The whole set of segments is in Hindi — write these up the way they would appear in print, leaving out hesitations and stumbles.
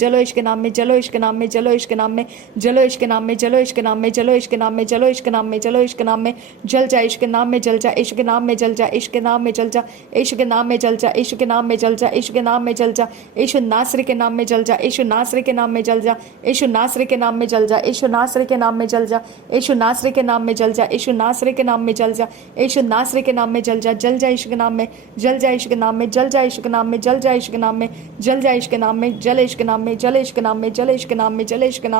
जलो इश्क नाम में, जलो इश्क नाम में, जलो इश्क नाम में, जलो इश्क नाम में, जलो इश्क नाम में, जलो इश्क नाम में, जलो इश्क नाम में, जलो इश्क नाम में जल जा, इश्क नाम में जल जा, इश्क नाम में जल जा, इश्क नाम में जल जा, इश्क नाम में जल जा, इश्क नाम में जल जा, इश्क नाम में जल जा, यीशु नासरी के नाम में जल जा, यीशु नासरी के नाम में जल जा, यीशु नासरी के नाम में जल जा, यीशु नासरी के नाम में जल जा, यीशु नासरी के नाम में जल जा, यीशु नासरी के नाम में जल जा, यीशु नासरी के नाम में जल जा, जल जा इश्क नाम में, जल जा इश्क नाम में, जल जा इश्क नाम में, जल जा इश्क नाम में, जल जा इश्क नाम में, जल इश्क नाम में, जल इश्क नाम में, जल इश्क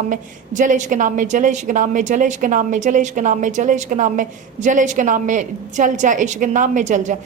नाम में, जल इश्क नाम में, जल इश्क नाम में, जल इश्क नाम में, जल इश्क नाम में, जल इश्क नाम में, जल इश्क नाम में, जल इश्क नाम में जल जा, इश्क नाम में जल जा,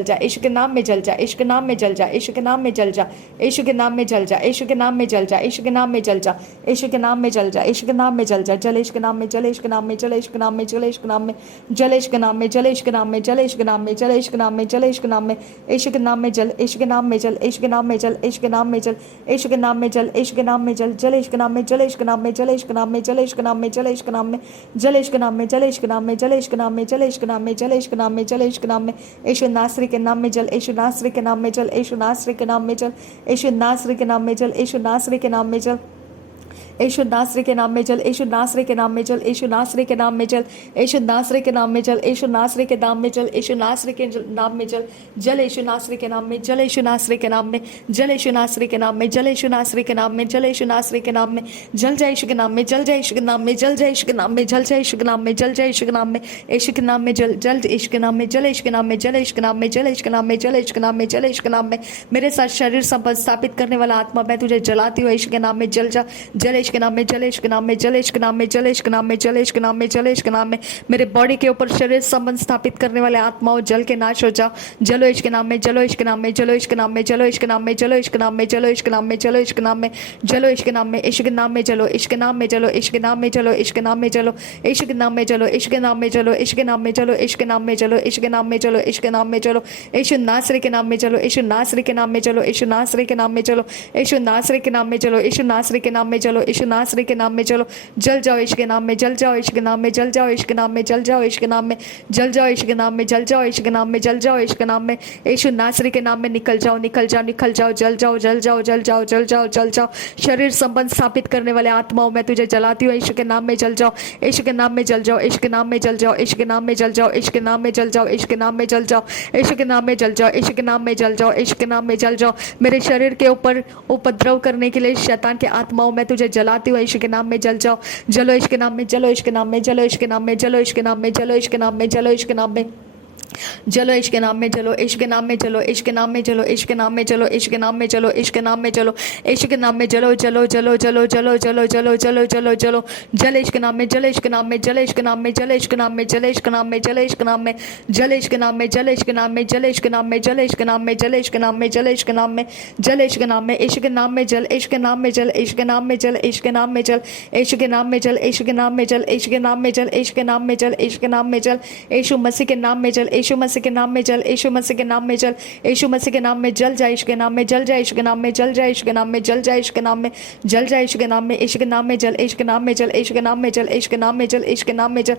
इश्क नाम में जल जा, इश्क नाम में जल जा, इश्क नाम में जल जा, इश्क नाम में जल जा, इश्क नाम में जल जा, इश्क नाम में जल जा, इश्क नाम में जल जा, इश्क नाम में जल जा, इश्क नाम में जल जा, जल इश्क नाम में, जल इश्क नाम में, जल इश्क नाम में, जल इश्क नाम में, जल इश्क नाम में, जल इश्क नाम में, जल इश्क नाम में, जल इश्क नाम में, जल इश्क नाम में, इश्क नाम में जल, इश्क नाम में जल, इश्क नाम में जल, इश्क नाम में जल, इश्क नाम में जल, इश्क नाम में जल, जल इश्क नाम में, जल इश्क नाम में, जल इश्क नाम में, जल इश्क नाम में, जल इश्क नाम में, जल इश्क नाम में, जल इश्क नाम में, जल इश्क नाम में, जल इश्क नाम में, जल इश्क नाम में, जल इश्क नाम में, यीशु नासरी के नाम में जल, यीशु नासरी के नाम में जल, यीशु नासरी के नाम में जल, यीशु नासरी के नाम में जल, यीशु नासरी के नाम में जल, यीशु नासरी के नाम में जल, यीशु नासरी के नाम में जल, यीशु नासरी के नाम में जल, यीशु नासरी के नाम में जल, यीशु नासरी के नाम में जल, यीशु नासरी के नाम में जल, जल यीशु नासरी के नाम में, जल यीशु नासरी के नाम में, जल यीशु नासरी के नाम में, जल यीशु नासरी के नाम में, जल यीशु नासरी के नाम में, जल जा यीशु के नाम में, जल जा यीशु के नाम में, जल जा यीशु के नाम में, जल जा यीशु के नाम में, जल जा यीशु के नाम में, यीशु के नाम में जल, जल यीशु के नाम में, जल यीशु के नाम में, जल यीशु के नाम में, जल यीशु के नाम में, जल यीशु के नाम में, जल यीशु के नाम में मेरे साथ शरीर संबंध स्थापित करने वाला आत्मा मैं तुझे जलाती हूँ, यीशु के नाम में जल जा, जल यीशु के नाम में, जल के नाम में, जल इश्क नाम में, जल इश्क नाम में, जल इश्क नाम में, जल इश्क नाम में मेरे बॉडी के ऊपर शरीर संबंध स्थापित करने वाले आत्माओं जल के नाश हो जाओ, जलो इश्क नाम में, जलो इश्क नाम में, जलो इश्क नाम में, जलो इश्क नाम में, जलो इश्क नाम में, जलो इश्क नाम में, जलो इश्क नाम में, जलो इश्क नाम में, इश्क नाम में जलो, इश्क नाम में जलो, इश्क नाम में जलो, इश्क नाम में जलो, इश्क नाम में जलो, इश्क नाम में जलो, इश्क नाम में जलो, इश्क नाम में जलो, इश्क नाम में जलो, इश्क नाम में जलो, यीशु नासरी के नाम में चलो, यीशु नासरी के नाम में चलो, यीशु नासरी के नाम में चलो, यीशु नासरी के नाम में चलो, यीशु नासरी के नाम में चलो, यीशु नासरी के नाम में चलो, जल जाओ इश्क नाम में, जल जाओ इश्क नाम में, जल जाओ इश्क नाम में, जल जाओ इश्क नाम में, जल जाओ इश्क नाम में, जल जाओ इश्क नाम में, जल जाओ इश्क नाम में, यीशु नासरी के नाम में निकल जाओ, निकल जाओ, निकल जाओ, जल जाओ, जल जाओ, जल जाओ, जल जाओ, जल जाओ, शरीर संबंध स्थापित करने वाले आत्माओं मैं तुझे जलाती हूँ, इश्क के नाम में जल जाओ, इश्क के नाम में जल जाओ, इश्क के नाम में जल जाओ, इश्क के नाम में जल जाओ, इश्क के नाम में जल जाओ, इश्क के नाम में जल जाओ, इश्क के नाम में जल जाओ, इश्क के नाम में जल जाओ, इश्क के नाम में जल जाओ, मेरे शरीर के ऊपर उपद्रव करने के लिए शैतान के आत्माओं मैं तुझे जलाती हूँ, इश्क के नाम में जल जाओ, जलो इश्क नाम में, जलो इश्क नाम में, जलो इश्क नाम में, जलो इश्क नाम में, जलो इश्क नाम में, जलो इश्क नाम में, जलो इश्क नाम में चलो, इश्क नाम में चलो, इश्क नाम में चलो, इश्क नाम में चलो, इश्क नाम में चलो, इश्क नाम में चलो, इश्क नाम में चलो, चलो चलो चलो चलो चलो चलो चलो चलो चलो, जल इश्क नाम में, जल इश्क नाम में, जल इश्क नाम में, जल इश्क नाम में, जल इश्क नाम में, जल इश्क नाम में, जल इश्क नाम में, जल इश्क नाम में, जल इश्क नाम में, जल इश्क नाम में, जल इश्क नाम में, जल इश्क नाम में, जल इश्क नाम में, इश्क नाम में जल, इश्क नाम में जल, इश्क नाम में जल, इश्क नाम में जल, इश्क नाम में जल, इश्क नाम में जल, इश्क नाम में जल, इश्क नाम में जल, इश्क नाम में जल, यीशु मसीह के नाम में जल, यीशु मसीह के नाम में जल, यीशु मसीह के नाम में जल, यीशु मसीह के नाम में जल जा, इश्क नाम में जल जा, इश्क नाम में जल जा, इश्क नाम में जल जा, इश्क नाम में जल जा, इश्क नाम में, इश्क नाम में जल, इश्क नाम में जल, इश्क नाम में जल, इश्क नाम में जल, इश्क नाम में जल,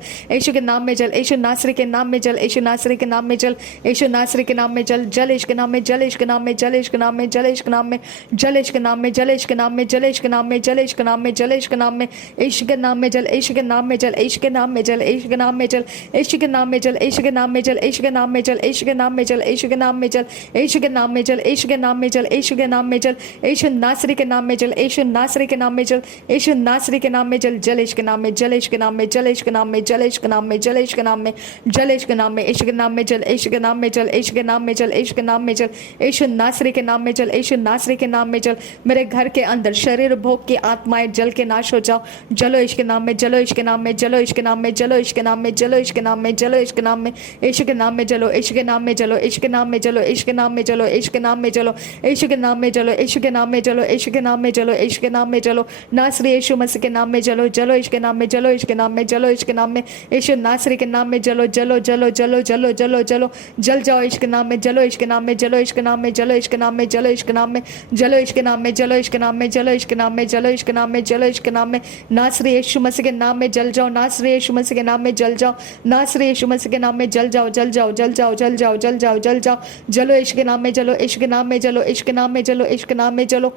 इश्क के नाम में जल, यीशु नासरी के नाम में जल, यीशु नासरी के नाम में जल, यीशु नासरी के नाम में जल, जल इश्क नाम में, जल इश्क नाम में, जल इश्क नाम में, जल इश्क नाम में, जल इश्क नाम में, जल इश्क नाम में, जल इश्क नाम में, जल इश्क नाम में, जल इश्क नाम में, इश्क नाम में जल, इश्क नाम में जल, इश्क नाम में जल, इश्क नाम में जल, इश्क नाम में जल, इश्क नाम में जल, इश्क नाम में जल, इश्क नाम में जल, इश्क नाम में जल, इश्क नाम में जल, इश्क नाम में जल, इश्क नाम में जल, यीशु नासरी के नाम में जल, यीशु नासरी के नाम में जल, यीशु नासरी के नाम में जल, जल इश्क नाम में, जल इश्क नाम में, जल इश्क नाम में, जल इश्क नाम में, जल इश्क नाम में, जल इश्क नाम में, इश्क नाम में जल, इश्क नाम में जल, इश्क नाम में जल, इश्क नाम में जल, यीशु नासरी के नाम में जल, यीशु नासरी के नाम में जल, मेरे घर के अंदर शरीर भोग की आत्माएं जल के नाश हो जाओ, जलो इश्क नाम में, जलो इश्क नाम में, जलो इश्क नाम में, जलो इश्क नाम में, जलो इश्क नाम में, जलो इश्क नाम में, इश्क नाम में जलो, इश्क नाम में जलो, इश्क नाम में जलो, इश्क नाम में जलो, इश्क नाम में जलो, इश्क नाम में जलो, इश्क नाम में जलो, इश्क नाम में जलो, इश्क नाम में जलो, नासरी यीशु मसीह के नाम में जलो, जलो इश्क नाम में, जलो इश्क नाम में, जलो इश्क नाम में, यीशु नासरी के नाम में जलो, जलो जलो जलो जलो जलो जलो, जल जाओ इश्क नाम में, जलो इश्क नाम में, जलो इश्क नाम में, जलो इश्क नाम में, जलो इश्क नाम में, जलो इश्क नाम में, जलो इश्क नाम में, जलो इश्क नाम में, जलो इश्क नाम में, जलो इश्क नाम में, नासरी यीशु मसीह के नाम में जल जाओ, नासरी यीशु मसीह के नाम में जल जाओ, नासरी यीशु मसीह के नाम में जल जाओ, जल जाओ, जल जाओ, जल जाओ, जल जाओ, जल जाओ, जलो इश्क नाम में जलो, इश्क नाम में जलो, इश्क नाम में जलो, इश्क नाम में जलो,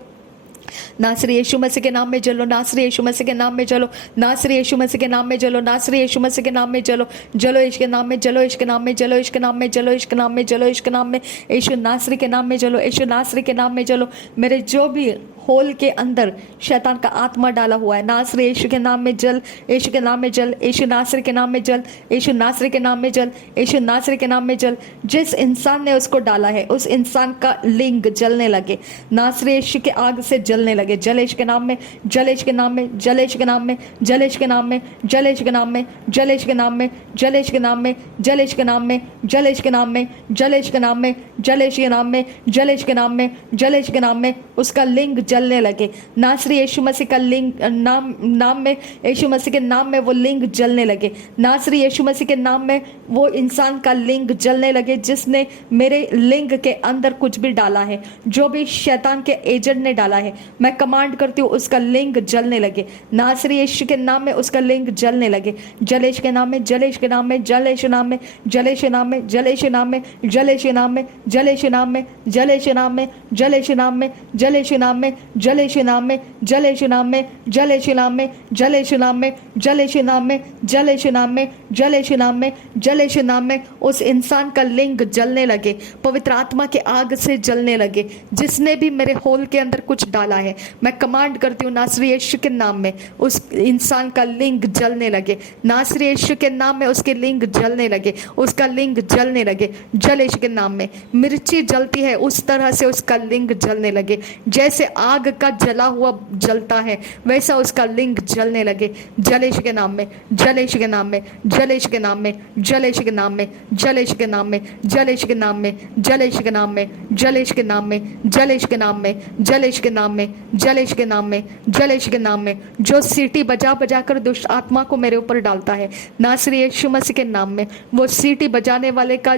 नासरी यीशु मसीह के नाम में जलो, नासरी यीशु मसीह के नाम में जलो, नासरी यीशु मसीह के नाम में जलो, नासरी यीशु मसीह के नाम में जलो, जलो यीशु के नाम में, जलो यीशु के नाम में, जलो यीशु के नाम में, जलो यीशु के नाम में, जलो यीशु के नाम में, यीशु नासरी के नाम में जलो, यीशु नासरी के नाम में जलो। मेरे जो भी होल के अंदर शैतान का आत्मा डाला हुआ है, नासरी यीशु के नाम में जल, यीशु के नाम में जल, यीशु नासरी के नाम में जल, यीशु नासरी के नाम में जल, यीशु नासरी के नाम में जल। जिस इंसान ने उसको डाला है उस इंसान का लिंग जलने लगे, नासरी यीशु के आग से जलने लगे। जलेश के नाम में, जलेश के नाम में, जलेश के नाम में, जलेश के नाम में, जलेश के नाम में, जलेश के नाम में, जलेश के नाम में, जलेश के नाम में, जलेश के नाम में, जलेश के नाम में, जलेश के नाम में, जलेश के नाम में, जलेश के नाम में उसका लिंग जलने लगे। नासरी यीशु मसीह का लिंग नाम में, यीशु मसीह के नाम में वो लिंग जलने लगे। नासरी यीशु मसीह के नाम में वो इंसान का लिंग जलने लगे जिसने मेरे लिंग के अंदर कुछ भी डाला है, जो भी शैतान के एजेंट ने डाला है, मैं कमांड करती हूँ उसका लिंग जलने लगे। नासरी यीशु के नाम में उसका लिंग जलने लगे। जलेश के नाम में, जलेश के नाम में, जलेश नाम में, जलेश नाम में, जलेश नाम में, जलेश नाम में, जलेश नाम में, जलेश नाम में, जलेश नाम में, जलेश नाम में, जलेश नाम में, जलेश नाम में, जलेश नाम में, जलेश नाम में, जलेश नाम में, जलेश नाम में, जलेश नाम में, जलेश नाम में उस इंसान का लिंग जलने लगे, पवित्र आत्मा के आग से जलने लगे। जिसने भी मेरे होल के अंदर कुछ डाला है, मैं कमांड करती हूँ नासरी यीशु के नाम में उस इंसान का लिंग जलने लगे। नासरी यीशु के नाम में उसके लिंग जलने लगे, उसका लिंग जलने लगे। जलेश के नाम में मिर्ची जलती है उस तरह से उसका लिंग जलने लगे। जैसे आग का जला हुआ जलता है वैसा उसका लिंग जलने लगे। जलेश के नाम में, जलेश के नाम में, जलेश के नाम में, जलेश के नाम में, जलेश के नाम में, जलेश के नाम में, जलेश के नाम में, जलेश के नाम में, जलेश के नाम में, जलेश के नाम में, जलेश के नाम में, जलेश के नाम में जो सीटी बजा बजा कर दुष्ट आत्मा को मेरे ऊपर डालता है, नासरी यीशु मसीह के नाम में वो सीटी बजाने वाले का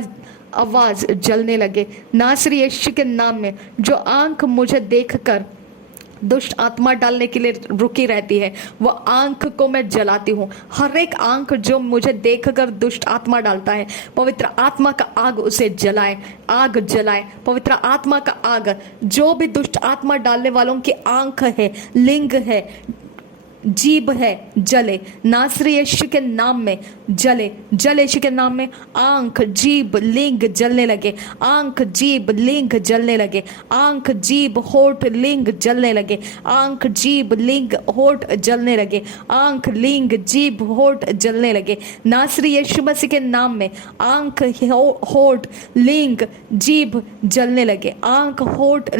आवाज जलने लगे। नासरी यीशु के नाम में जो आंख मुझे देखकर दुष्ट आत्मा डालने के लिए रुकी रहती है, वो आंख को मैं जलाती हूँ। हर एक आंख जो मुझे देखकर दुष्ट आत्मा डालता है, पवित्र आत्मा का आग उसे जलाए, आग जलाए। पवित्र आत्मा का आग जो भी दुष्ट आत्मा डालने वालों की आंख है, लिंग है, जीभ है, जले। नासरी यीशु के नाम में जले, जले यीशु के नाम में आंख, जीभ, लिंग जलने लगे। आंख, जीभ, लिंग जलने लगे। आंख, जीभ, होठ, लिंग जलने लगे। आंख, जीभ, लिंग, होठ जलने लगे। आंख, लिंग, जीभ, होठ जलने लगे। नासरी यीशु मसीह के नाम में आंख, होठ, लिंग, जीभ जलने लगे। आंख, होठ,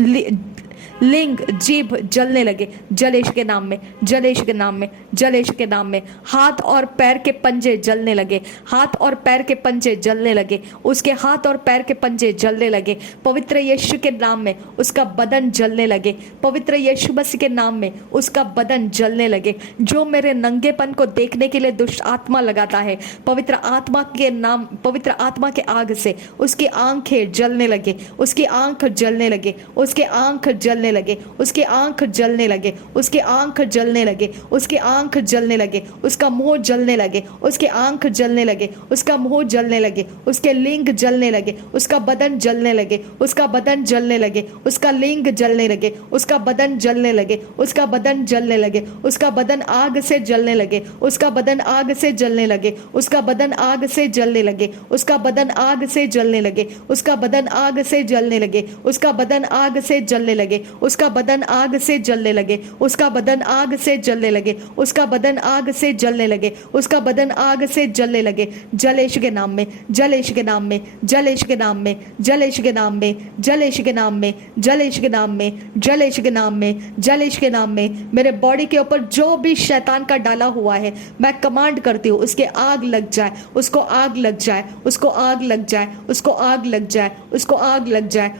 लिंग, जीभ जलने लगे। जलेश के नाम में, जलेश के नाम में, जलेश के नाम में हाथ और पैर के पंजे जलने लगे। हाथ और पैर के पंजे जलने लगे। उसके हाथ और पैर के पंजे जलने लगे। पवित्र यीशु के नाम में उसका बदन जलने लगे। पवित्र यीशु मसीह के नाम में उसका बदन जलने लगे। जो मेरे नंगेपन को देखने के लिए दुष्ट आत्मा लगाता है, पवित्र आत्मा के नाम, पवित्र आत्मा के आग से उसकी आंखें जलने लगे। उसकी आंख जलने लगे। उसके आंख जलने लगे। उसकी आंख जलने लगे। उसकी आंख जलने लगे। उसकी आंख जलने लगे। उसका मुंह जलने लगे। उसके आंख जलने लगे। उसका मुंह जलने लगे। उसके लिंग जलने लगे। उसका बदन जलने लगे। उसका बदन जलने लगे। उसका लिंग जलने लगे। उसका बदन जलने लगे। उसका बदन जलने लगे। उसका बदन आग से जलने लगे। उसका बदन आग से जलने लगे। उसका बदन आग से जलने लगे। उसका बदन आग से जलने लगे। उसका बदन आग से जलने लगे। उसका बदन आग से जलने लगे। उसका बदन आग से जलने लगे। उसका बदन आग से जलने लगे। उसका बदन आग से जलने लगे। उसका बदन आग से जलने लगे। जलेश के नाम में, जलेश के नाम में, जलेश के नाम में, जलेश के नाम में, जलेश के नाम में, जलेश के नाम में, जलेश के नाम में, जलेश के नाम में मेरे बॉडी के ऊपर जो भी शैतान का डाला हुआ है, मैं कमांड करती हूँ उसके आग लग जाए। उसको आग लग जाए। उसको आग लग जाए। उसको आग लग जाए। उसको आग लग जाए।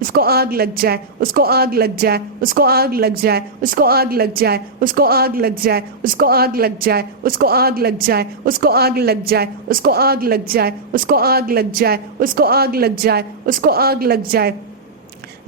उसको आग लग जाए। उसको आग लग जाए। उसको आग लग जाए। उसको आग लग जाए। उसको आग लग जाए। उसको आग लग जाए। उसको आग लग जाए। उसको आग लग जाए। उसको आग लग जाए। उसको आग लग जाए। उसको आग लग जाए। उसको आग लग जाए। उसको आग लग जाए।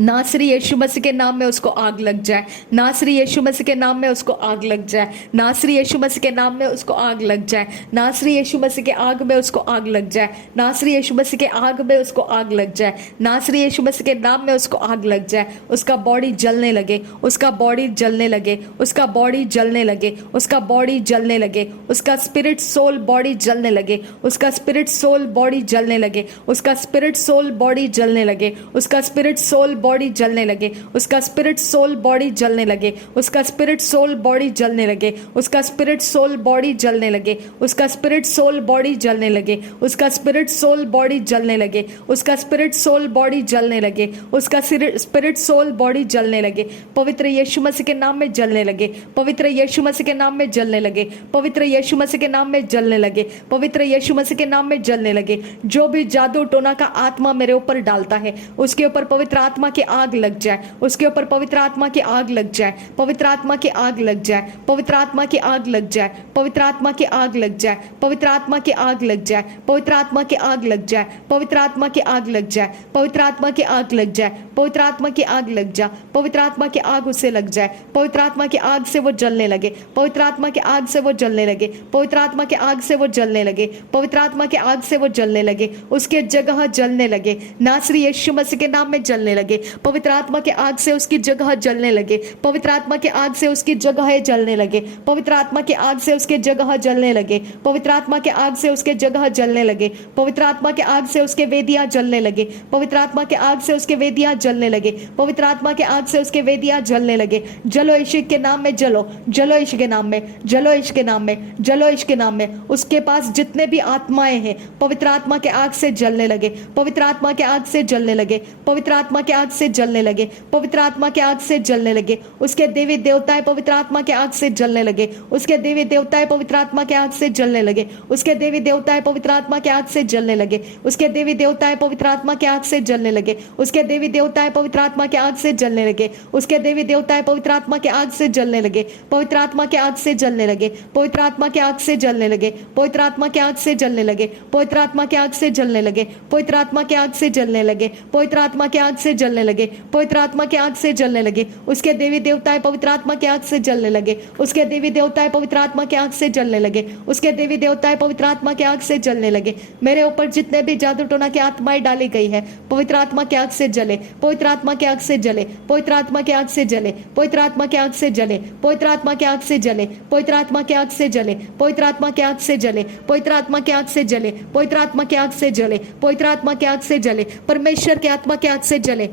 नासरी यीशु मसीह के नाम में उसको आग लग जाए। नासरी यीशु मसीह के नाम में उसको आग लग जाए। नासरी यीशु मसीह के नाम में उसको आग लग जाए। नासरी यीशु मसीह के आग में उसको आग लग जाए। नासरी यीशु मसीह के आग में उसको आग लग जाए। नासरी यीशु मसीह के नाम में उसको आग लग जाए। उसका बॉडी जलने लगे, उसका बॉडी जलने लगे, उसका बॉडी जलने लगे, उसका बॉडी जलने लगे, उसका स्पिरिट सोल बॉडी जलने लगे, उसका स्पिरिट सोल बॉडी जलने लगे, उसका स्पिरिट सोल बॉडी जलने लगे, उसका स्पिरिट सोल बॉडी जलने लगे, उसका स्पिरिट सोल बॉडी जलने लगे, उसका स्पिरिट सोल बॉडी जलने लगे, उसका स्पिरिट सोल बॉडी जलने लगे, उसका स्पिरिट सोल बॉडी जलने लगे, उसका स्पिरिट सोल बॉडी जलने लगे, उसका स्पिरिट सोल बॉडी जलने लगे, उसका स्पिरिट सोल बॉडी जलने लगे। पवित्र यीशु मसीह के नाम में जलने लगे, पवित्र यीशु मसीह के नाम में जलने लगे, पवित्र यीशु मसीह के नाम में जलने लगे, पवित्र यीशु मसीह के नाम में जलने लगे। जो भी जादू टोना का आत्मा मेरे ऊपर डालता है, उसके ऊपर पवित्र आत्मा की आग लग जाए, उसके ऊपर पवित्र आत्मा की आग लग जाए, पवित्र आत्मा की आग लग जाए, पवित्र आत्मा की आग लग जाए, पवित्र आत्मा की आग लग जाए, पवित्र आत्मा की आग लग जाए, पवित्र आत्मा की आग लग जाए, पवित्र आत्मा की आग लग जाए, पवित्र आत्मा की आग लग जाए, पवित्र आत्मा की आग लग जाए, पवित्र आत्मा की आग उससे लग जाए, पवित्र आत्मा की आग से वो जलने लगे, पवित्र आत्मा की आग से वो जलने लगे, पवित्र आत्मा की आग से वो जलने लगे, पवित्र आत्मा की आग से वो जलने लगे, उसके जगह जलने लगे। नासरी यीशु मसीह के नाम में जलने लगे, पवित्र आत्मा के आग से उसकी जगह जलने लगे, पवित्र आत्मा के आग से उसकी जगह जलने लगे, पवित्र आत्मा के आग से उसके जगह जलने लगे, पवित्र आत्मा के आग से उसके जगह जलने लगे, पवित्र आत्मा के आग से उसके वेदियां जलने लगे, पवित्र आत्मा के आग से उसके वेदियां जलने लगे, पवित्र आत्मा के आग से उसके वेदियां जलने लगे। जलो यीशु के नाम में जलो, जलो यीशु के नाम में, जलो यीशु के नाम में, जलो यीशु के नाम में। उसके पास जितने भी आत्माएं हैं पवित्र आत्मा के आग से जलने लगे, पवित्र आत्मा के आग से जलने लगे, पवित्र आत्मा के आग से जलने लगे, पवित्र आत्मा के आग से जलने लगे। उसके देवी देवताएं पवित्र आत्मा के आग से जलने लगे, उसके देवी देवताएं पवित्र आत्मा के आग से जलने लगे, उसके देवी देवताएं पवित्र आत्मा के आग से जलने लगे, उसके देवी देवताएं पवित्र आत्मा के आग से जलने लगे, उसके देवी देवताएं पवित्र आत्मा के आग से जलने लगे, उसके देवी देवताएं पवित्र आत्मा के आग से जलने लगे, पवित्र आत्मा के आग से जलने लगे, पवित्र आत्मा के आग से जलने लगे, पवित्र आत्मा के आग से जलने लगे, पवित्र आत्मा के आग से जलने लगे, पवित्र आत्मा के आग से जलने लगे, पवित्र आत्मा के आग से जलने लगे, पवित्र आत्मा के आग से जलने लगे। उसके देवी देवताएं पवित्र आत्मा के आग से जलने लगे, उसके देवी देवताएं पवित्र आत्मा के आग से जलने लगे, उसके देवी देवताएं पवित्र आत्मा के आग से जलने लगे। मेरे ऊपर जितने भी जादू टोना की आत्माएं डाली गई है पवित्र आत्मा के आग से जले, पवित्र आत्मा के आग से जले, पवित्र आत्मा के आग से जले, पवित्र आत्मा के आग से जले, पवित्र आत्मा के आग से जले, पवित्र आत्मा के आग से जले, पवित्र आत्मा के आग से जले, पवित्र आत्मा के आग से जले, पवित्र आत्मा के आग से जले, पवित्र आत्मा के आग से जले, परमेश्वर के आत्मा के आग से जले।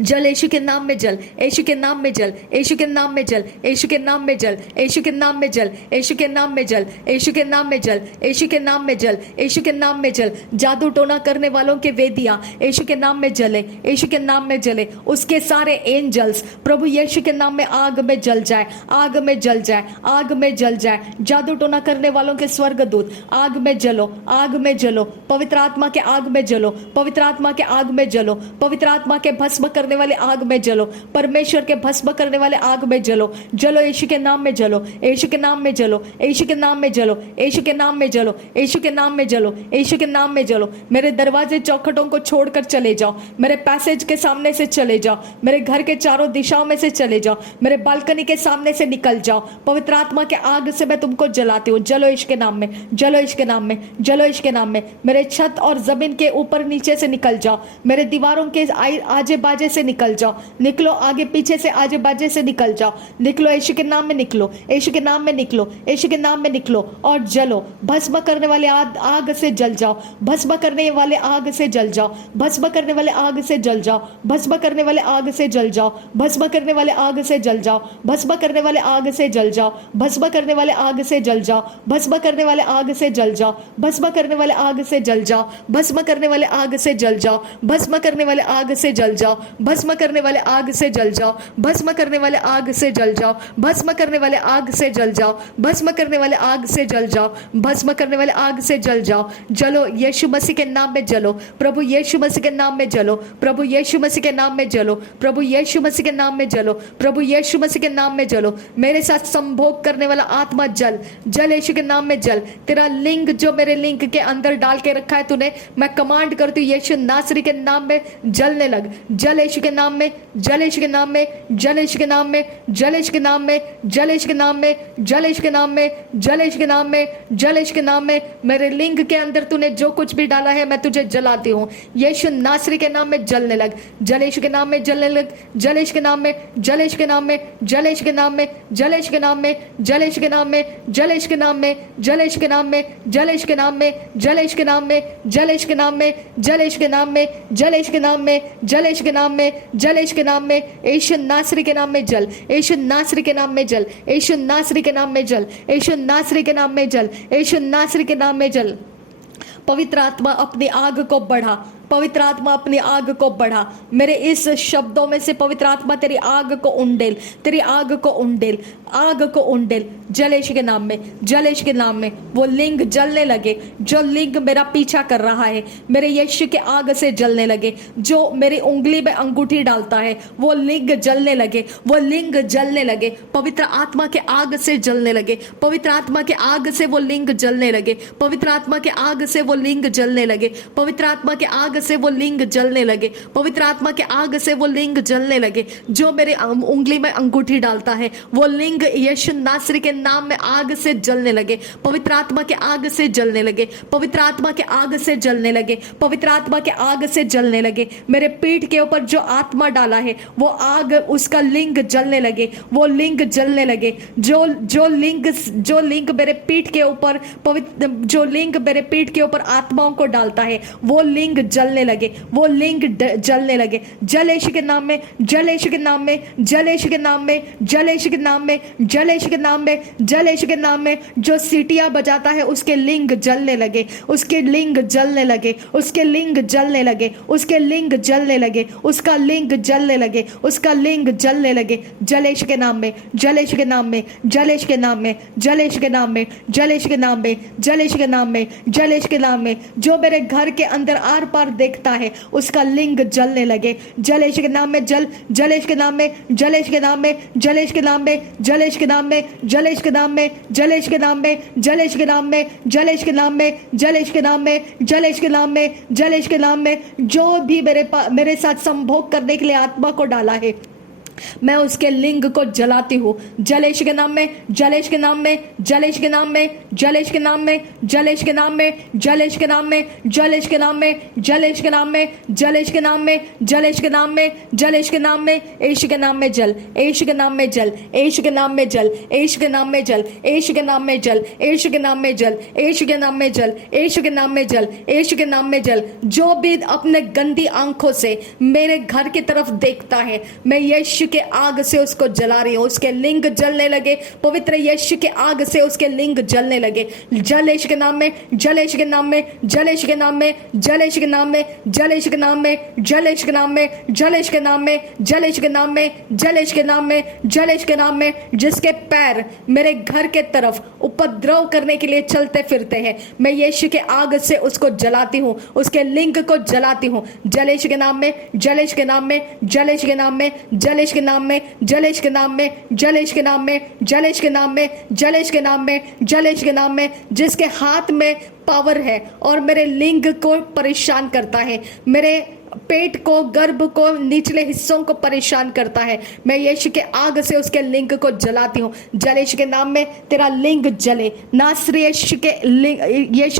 जल यीशु के नाम में जल, यीशु के नाम में जल, यीशु के नाम में जल, यीशु के नाम में जल, यीशु के नाम में जल, यीशु के नाम में जल, यीशु के नाम में जल, यीशु के नाम में जल, यीशु के नाम में जल। जादू टोना करने वालों के वेदियां यीशु के नाम में जले, यीशु के नाम में जले। उसके सारे एंजल्स प्रभु यीशु के नाम में आग में जल जाए, आग में जल जाए, आग में जल जाए। जादू टोना करने वालों के स्वर्गदूत आग में जलो, आग में जलो, पवित्र आत्मा के आग में जलो, पवित्र आत्मा के आग में जलो, पवित्र आत्मा के भस्म करने वाले आग में जलो, परमेश्वर के भस्म करने वाले आग में जलो। जलो यीशु के नाम में जलो, यीशु के नाम में जलो, यीशु के नाम में जलो, यीशु के नाम में जलो, यीशु के नाम में जलो, यीशु के नाम में जलो। मेरे दरवाजे चौखटों को छोड़कर चले जाओ, मेरे पैसेज के सामने से चले जाओ, मेरे घर के चारों दिशाओं में से चले जाओ, मेरे बालकनी के सामने से निकल जाओ। पवित्र आत्मा के आग से मैं तुमको जलाती हूँ। जलो यीशु के नाम में, जलो यीशु के नाम में, जलो यीशु के नाम में। मेरे छत और जमीन के ऊपर नीचे से निकल जाओ, मेरे दीवारों के आजे बाजे से निकल जाओ, निकलो आगे पीछे से आजे बाजे से निकल जाओ, निकलो यीशु के नाम में निकलो, यीशु के नाम में निकलो, यीशु के नाम में निकलो और जलो। भस्म करने वाले आग से जल जाओ, भस्म करने वाले आग से जल जाओ, भस्म करने वाले आग से जल जाओ, भस्म करने वाले आग से जल जाओ, भस्म करने वाले आग से जल जाओ, भस्म करने वाले आग से जल जाओ, भस्म करने वाले आग से जल जाओ, भस्म करने वाले आग से जल जाओ, भस्म करने वाले आग से जल जाओ, भस्म करने वाले आग से जल जाओ, भस्म करने वाले आग से जल जाओ, भस्म करने वाले आग से जल जाओ, भस्म करने वाले आग से जल जाओ, भस्म करने वाले आग से जल जाओ, भस्म करने वाले आग से जल जाओ, भस्म करने वाले आग से जल जाओ। जलो यीशु मसीह के नाम में जलो, प्रभु यीशु मसीह के नाम में जलो, प्रभु यीशु मसीह के नाम में जलो, प्रभु यीशु मसीह के नाम में जलो, प्रभु यीशु मसीह के नाम में जलो। मेरे साथ संभोग करने वाला आत्मा जल, जल यीशु के नाम में जल। तेरा लिंग जो मेरे लिंग के अंदर डाल के रखा है तूने, मैं कमांड करती हूँ यीशु नासरी के नाम में जलने लग, जल जल यीशु के नाम में, जल यीशु के नाम में, जल यीशु के नाम में, जल यीशु के नाम में, जल यीशु के नाम में, जल यीशु के नाम में, जल यीशु के नाम में, जल यीशु के नाम में। मेरे लिंग के अंदर तूने जो कुछ भी डाला है मैं तुझे जलाती हूँ। यीशु नासरी के नाम में जलने लग, जल यीशु के नाम में जलने लग, जल यीशु के नाम में, जल यीशु के नाम में, जल यीशु के नाम में, जल यीशु के नाम में, जल यीशु के नाम में, जल यीशु के नाम में, जल यीशु के नाम में, जल यीशु के नाम में, जल यीशु के नाम में, जल यीशु के नाम में, जल यीशु के नाम में, जल यीशु के नाम में, जल यीशु के नाम में, जल यीशु के नाम में, यीशु नासरी के नाम में जल, यीशु नासरी के नाम में जल, यीशु नासरी के नाम में जल, यीशु नासरी के नाम में जल, यीशु नासरी के नाम में जल। पवित्र आत्मा अपनी आग को बढ़ा, पवित्र आत्मा अपनी आग को बढ़ा। मेरे इस शब्दों में से पवित्र आत्मा तेरी आग को उंडेल, तेरी आग को उंडेल, आग को उंडेल। जल यीशु के नाम में, जल यीशु के नाम में वो लिंग जलने लगे, जो लिंग मेरा पीछा कर रहा है मेरे यीशु के आग से जलने लगे। जो मेरी उंगली में अंगूठी डालता है वो लिंग जलने लगे, वो लिंग जलने लगे। पवित्र आत्मा के आग से जलने लगे, पवित्र आत्मा के आग से वो लिंग जलने लगे, पवित्र आत्मा के आग से वो लिंग जलने लगे, पवित्र आत्मा के आग से वो लिंग जलने लगे, पवित्र आत्मा के आग से वो लिंग जलने लगे। जो मेरे उंगली में अंगूठी डालता है वो लिंग यीशु नासरी के नाम में आग से जलने लगे, पवित्र आत्मा के आग से जलने लगे, पवित्र आत्मा के आग से जलने लगे, पवित्र आत्मा के आग से जलने लगे। मेरे पीठ के ऊपर जो आत्मा डाला है वो आग, उसका लिंग जलने लगे, वो लिंग जलने लगे। जो लिंग मेरे पीठ के ऊपर पवित्र, जो लिंग मेरे पीठ के ऊपर आत्माओं को डालता है वो लिंग जलने लगे, वो लिंग जलने लगे। जल यीशु के नाम में, जल यीशु के नाम में, जल यीशु के नाम में, जल यीशु के नाम में, जल यीशु के नाम में, जल यीशु के नाम में। जो सीटियां बजाता है उसके लिंग जलने लगे, उसके लिंग जलने लगे, उसके लिंग जलने लगे, उसके लिंग जलने लगे, उसका लिंग जलने लगे, उसका लिंग जलने लगे। जल यीशु के नाम में, जल यीशु के नाम में, जल यीशु के नाम में, जल यीशु के नाम में, जल यीशु के नाम में, जल यीशु के नाम में, जल यीशु के नाम में। जो मेरे घर के अंदर आर पार देखता है उसका लिंग जलने लगे। जल यीशु के नाम में जल, जल यीशु के नाम में, जल यीशु के नाम में, जल यीशु के नाम में, जल यीशु के नाम में, जल यीशु के नाम में, जल यीशु के नाम में, जल यीशु के नाम में, जल यीशु के नाम में, जल यीशु के नाम में, जल यीशु के नाम में, जल यीशु के नाम में। जो भी मेरे साथ संभोग करने के लिए आत्मा को डाला है मैं उसके लिंग को जलाती हूँ। जल यीशु के नाम में, जल यीशु के नाम में, जल यीशु के नाम में, जल यीशु के नाम में, जल यीशु के नाम में, जल यीशु के नाम में, जल यीशु के नाम में, जल यीशु के नाम में, जल यीशु के नाम में, जल यीशु के नाम में, जल यीशु के नाम में, यीशु के नाम में जल, यीशु के नाम में जल, यीशु के नाम में जल, यीशु के नाम में जल, यीशु के नाम में जल, यीशु के नाम में जल, यीशु के नाम में जल, यीशु के नाम में जल, यीशु के नाम में जल। जो भी अपने गंदी आंखों से मेरे घर की तरफ देखता है मैं यीशु के आग से उसको जला रही हूं, उसके लिंग जलने लगे। पवित्र यीशु के आग से उसके लिंग जलने लगे। जल यीशु के नाम में, जल यीशु के नाम में, जल यीशु के नाम में, जल यीशु के नाम में, जल यीशु के नाम में, जल यीशु के नाम में, जल यीशु के नाम में, जल यीशु के नाम में, जल यीशु के नाम में, जल यीशु के नाम में। जिसके पैर मेरे घर के तरफ उपद्रव करने के लिए चलते फिरते हैं मैं यीशु के आग से उसको जलाती हूँ, उसके लिंग को जलाती हूँ। जल यीशु के नाम में, जल यीशु के नाम में, जल यीशु के नाम में, जल यीशु के नाम में, जल यीशु के नाम में, जल यीशु के नाम में, जल यीशु के नाम में, जल यीशु के नाम में, जल यीशु के नाम में। जिसके हाथ में पावर है और मेरे लिंग को परेशान करता है, मेरे पेट को, गर्भ को, निचले हिस्सों को परेशान करता है मैं यीशु के आग से उसके लिंग को जलाती हूँ। जल यीशु के नाम में तेरा लिंग जले। नासरी यीशु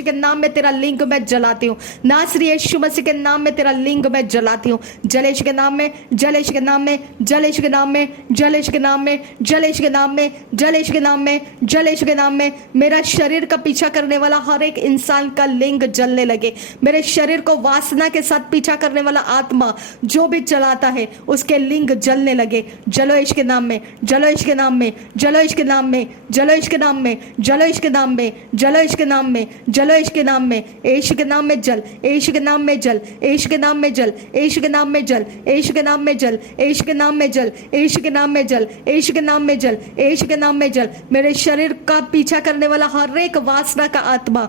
के नाम में तेरा लिंग मैं जलाती हूँ। नासरी यीशु मसीह के नाम में तेरा लिंग मैं जलाती हूँ। जल यीशु के नाम में, जल यीशु के नाम में, जल यीशु के नाम में, जल यीशु के नाम में, जल यीशु के नाम में, जल यीशु के नाम में, जल यीशु के नाम में। मेरा शरीर का पीछा करने वाला हर एक इंसान का लिंग जलने लगे। मेरे शरीर को वासना के साथ पीछा करने वाला आत्मा जो भी चलाता है उसके लिंग जलने लगे। जलो यीशु के नाम में, जलो यीशु के नाम में, जलो यीशु के नाम में, जलो यीशु के नाम में, जलो यीशु के नाम में, जलो यीशु के नाम में, जलो यीशु के नाम में, यीशु के नाम में जल, यीशु के नाम में जल, यीशु के नाम में जल, यीशु के नाम में जल, यीशु के नाम में जल, यीशु के नाम में जल, यीशु के नाम में जल, यीशु के नाम में जल, यीशु के नाम में जल। मेरे शरीर का पीछा करने वाला हर एक वासना का आत्मा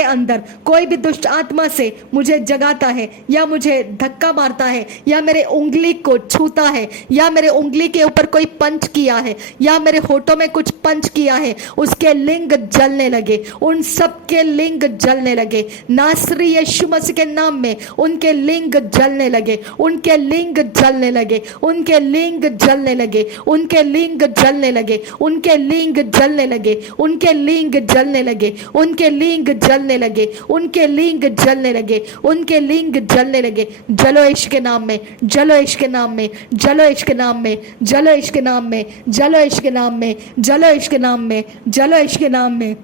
के अंदर कोई भी दुष्ट आत्मा से मुझे जगाता है या मुझे धक्का मारता है या मेरे उंगली को छूता है या मेरे उंगली के ऊपर कोई पंच किया है या मेरे होठों में कुछ पंच किया है, उसके लिंग जलने लगे, उन सब के लिंग जलने लगे। नासरी यीशु मसीह के नाम में उनके लिंग जलने लगे, उनके लिंग जलने लगे, उनके लिंग जलने लगे, उनके लिंग जलने लगे, उनके लिंग जलने लगे, उनके लिंग जलने लगे, उनके लिंग जलने लगे, उनके लिंग जलने लगे, उनके लिंग जलने लगे। जलो इश्क के नाम में, जलो इश्क के नाम में, जलो इश्क के नाम में, जलो इश्क के नाम में, जलो इश्क के नाम में, जलो इश्क के नाम में, जलो इश्क के नाम में,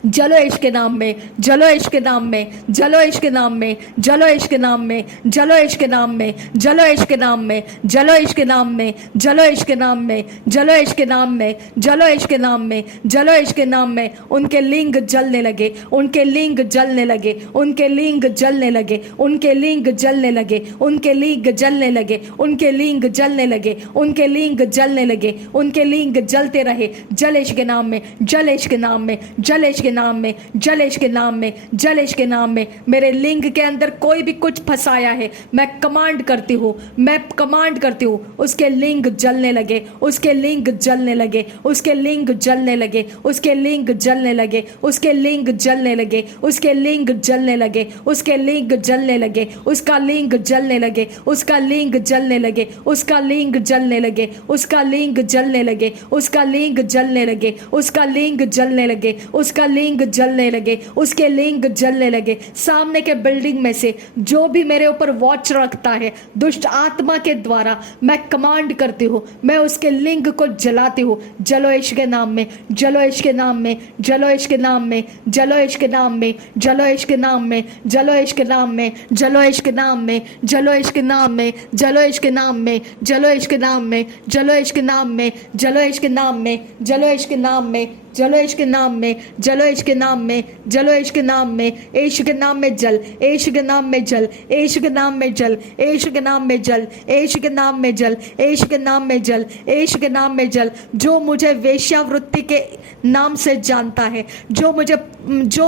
जलो इश्क के नाम में, जलो इश्क के नाम में, जलो इश्क के नाम में, जलो इश्क के नाम में, जलो इश्क के नाम में, जलो इश्क के नाम में, जलो इश्क के नाम में, जलो इश्क के नाम में, जलो इश्क के नाम में, जलो इश्क के नाम में, जलो इश्क के नाम में उनके लिंग जलने लगे, उनके लिंग जलने लगे, उनके लिंग जलने लगे, उनके लिंग जलने लगे, उनके लिंग जलने लगे, उनके लिंग जलने लगे, उनके लिंग जलने लगे, उनके लिंग जलते रहे। जल इश्क के नाम में, जल इश्क के नाम में, जल इश्क के नाम में, जल इश्क के नाम में, जल इश्क के नाम में मेरे लिंग के अंदर कोई भी कुछ फंसाया है, मैं कमांड करती हूँ, मैं कमांड करती हूँ, उसके लिंग जलने लगे, उसके लिंग जलने लगे, उसके लिंग जलने लगे, उसके लिंग जलने लगे, उसके लिंग जलने लगे, उसके लिंग जलने लगे, उसके लिंग जलने लगे, उसका लिंग जलने लगे, उसका लिंग जलने लगे, उसका लिंग जलने लगे, उसका लिंग जलने लगे, उसका लिंग जलने लगे, उसका लिंग जलने लगे, उसका लिंग जलने लगे, उसके लिंग जलने लगे। सामने के बिल्डिंग में से जो भी मेरे ऊपर वॉच रखता है दुष्ट आत्मा के द्वारा, मैं कमांड करती हूँ, मैं उसके लिंग को जलाती हूँ। जलो इश्क के नाम में, जलो इश्क के नाम में, जलो इश्क के नाम में, जलो इश्क के नाम में, जलो इश्क के नाम में, जलो इश्क के नाम में, जलो इश्क के नाम में, जलो इश्क के नाम में, जलो इश्क के नाम में, जलो इश्क के नाम में, जलो इश्क के नाम में, जलो इश्क के नाम में, जलो इश्क के नाम में, जलो इश्क के नाम में, जलो इश्क के नाम में, जलो इश्क के नाम में, इश्क के नाम में जल, इश्क के नाम में जल, इश्क के नाम में जल, इश्क के नाम में जल, इश्क के नाम में जल, इश्क के नाम में जल, इश्क के नाम में जल। जो मुझे वेश्यावृत्ति के नाम से जानता है, जो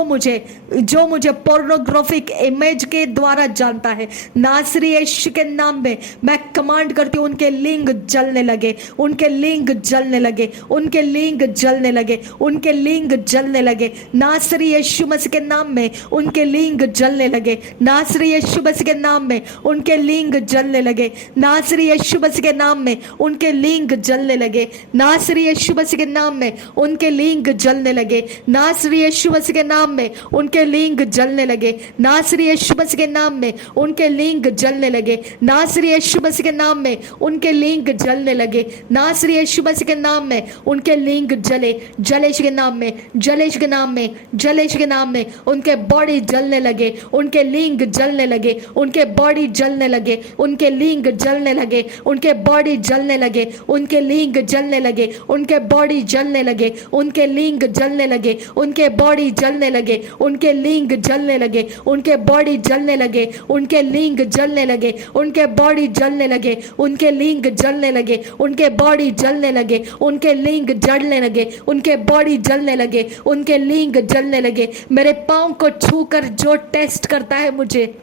मुझे पोर्नोग्राफिक इमेज के द्वारा जानता है, नासरी यीशु के नाम में मैं कमांड करती हूँ, उनके लिंग जलने लगे, उनके लिंग जलने लगे, उनके लिंग जलने लगे, उनके लिंग जलने लगे। नासरी यीशु मसीह के नाम में उनके लिंग जलने लगे, नासरी यीशु मसीह के नाम में उनके लिंग जलने लगे, नासरी यीशु मसीह के नाम में उनके लिंग जलने लगे, नासरी यीशु मसीह के नाम में उनके लिंग जलने लगे, नासरी यीशु मसीह के नाम में उनके लिंग जलने लगे, नासरी यीशु मसीह के नाम में उनके लिंग जलने लगे, नासरी यीशु मसीह के नाम में उनके लिंग जलने लगे, नासरी यीशु मसीह के नाम में उनके लिंग जले। जलेश के नाम में, जलेश के नाम में, जलेश के नाम में उनके बॉडी जलने लगे, उनके लिंग जलने लगे, उनके बॉडी जलने लगे, उनके लिंग जलने लगे, उनके बॉडी जलने लगे, उनके लिंग जलने लगे, उनके बॉडी जलने लगे, उनके लिंग जलने लगे, उनके बॉडी जलने लगे, उनके लिंग जलने लगे, उनके बॉडी जलने लगे, उनके लिंग जलने लगे, उनके बॉडी जलने लगे, उनके लिंग जलने लगे, उनके बॉडी जलने लगे, उनके लिंग जलने लगे, उनके बॉडी जलने लगे, उनके लिंग जलने लगे। मेरे पांव को छूकर जो टेस्ट करता है मुझे,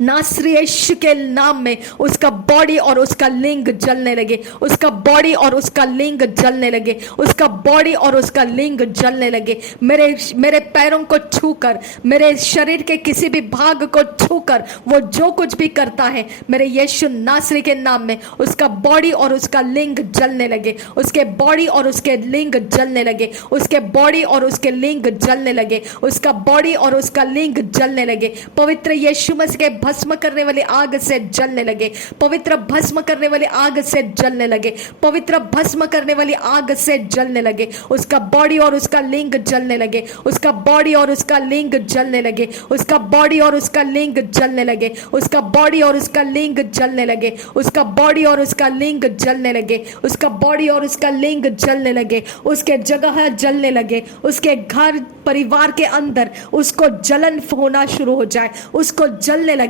नासरी यीशु के नाम में उसका बॉडी और उसका लिंग जलने लगे, उसका बॉडी और उसका लिंग जलने लगे, उसका बॉडी और उसका लिंग जलने लगे। मेरे पैरों को छूकर, मेरे शरीर के किसी भी भाग को छूकर वो जो कुछ भी करता है, मेरे यीशु नासरी के नाम में उसका बॉडी और उसका लिंग जलने लगे, उसके बॉडी और उसके लिंग जलने लगे, उसके बॉडी और उसके लिंग जलने लगे, उसका बॉडी और उसका लिंग जलने लगे। पवित्र यीशु मसीह के भस्म करने वाली आग से जलने लगे, पवित्र भस्म करने वाली आग से जलने लगे, पवित्र भस्म करने वाली आग से जलने लगे। उसका बॉडी और उसका लिंग जलने लगे, उसका बॉडी और उसका लिंग जलने लगे, उसका बॉडी और उसका लिंग जलने लगे, उसका बॉडी और उसका लिंग जलने लगे, उसका बॉडी और उसका लिंग जलने लगे, उसका बॉडी और उसका लिंग जलने लगे, उसके जगह जलने लगे, उसके घर परिवार के अंदर उसको जलन होना शुरू हो जाए, उसको जलने लगे।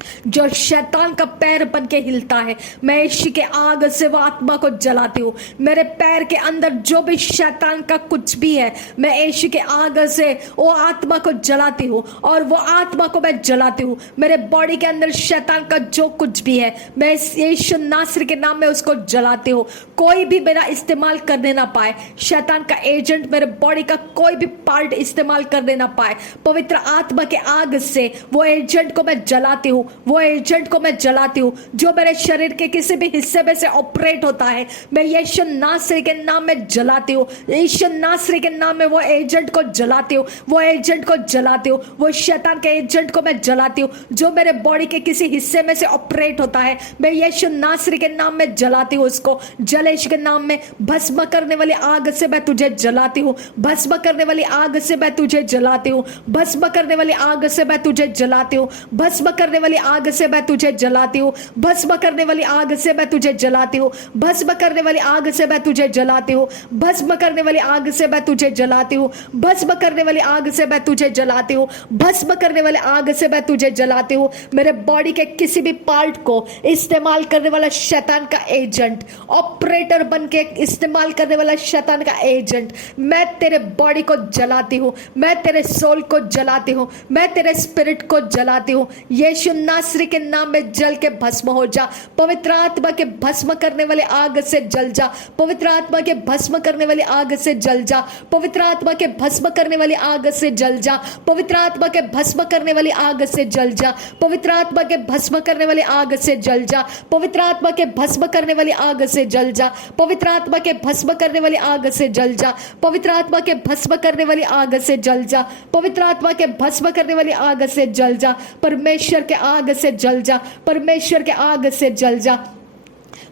जो शैतान का पैर बन के हिलता है, मैं यीशु के आग से वो आत्मा को जलाती हूँ। मेरे पैर के अंदर जो भी शैतान का कुछ भी है, मैं यीशु के आग से वो आत्मा को जलाती हूँ और वो आत्मा को मैं जलाती हूँ। मेरे बॉडी के अंदर शैतान का जो कुछ भी है, मैं यीशु नासरी के नाम में उसको जलाती हूँ। कोई भी मेरा इस्तेमाल करने ना पाए, शैतान का एजेंट मेरे बॉडी का कोई भी पार्ट इस्तेमाल करने ना पाए। पवित्र आत्मा के आग से वो एजेंट को मैं जलाती हूँ, वो एजेंट को मैं जलाती हूँ जो मेरे शरीर के किसी भी हिस्से में से ऑपरेट होता है। मैं यीशु नासरी के नाम में जलाती हूँ, यीशु नासरी के नाम में वो एजेंट को जलाती हूँ, वो एजेंट को जलाती हूँ, वो शैतान के एजेंट को मैं जलाती हूँ जो मेरे बॉडी के किसी हिस्से में से ऑपरेट होता है। मैं यीशु नासरी के नाम में जलाती हूँ उसको। जलेश के नाम में भस्म करने वाली आग से मैं तुझे जलाती हूँ, भस्म करने वाली आग से मैं तुझे जलाती हूँ, भस्म करने वाली आग से मैं तुझे जलाती हूँ, भस्म करने वाली आग से मैं तुझे जलाती हूँ, भस्म करने वाली आग से मैं तुझे जलाती हूँ, भस्म करने वाली आग से मैं तुझे जलाती हूँ, भस्म करने वाली आग से मैं तुझे जलाती हूँ, भस्म करने वाली आग से मैं तुझे जलाती हूँ, भस्म करने वाली आग से मैं तुझे जलाती हूँ। मेरे बॉडी के किसी भी पार्ट को इस्तेमाल करने वाला शैतान का एजेंट, ऑपरेटर बन के इस्तेमाल करने वाला शैतान का एजेंट, मैं तेरे बॉडी को जलाती हूँ, मैं तेरे सोल को जलाती हूँ, मैं तेरे स्पिरिट को जलाती हूँ। यीशु नासरी के नाम में जल के भस्म हो जा। पवित्र आत्मा के भस्म करने वाले आग से जल जा, पवित्र आत्मा के भस्म करने वाली आग से जल जा, पवित्र आत्मा के भस्म करने वाली आग से जल जा, पवित्र आत्मा के भस्म करने वाली आग से जल जा, पवित्र आत्मा के भस्म करने वाली आग से जल जा, पवित्र आत्मा के भस्म करने वाली आग से जल जा, पवित्र आत्मा के भस्म करने वाली आग से जल जा, पवित्र आत्मा के भस्म करने वाली आग से जल जा, पवित्र आत्मा के भस्म करने वाली आग से जल जा, परमेश्वर के आग से जल जा, परमेश्वर के आग से जल जा।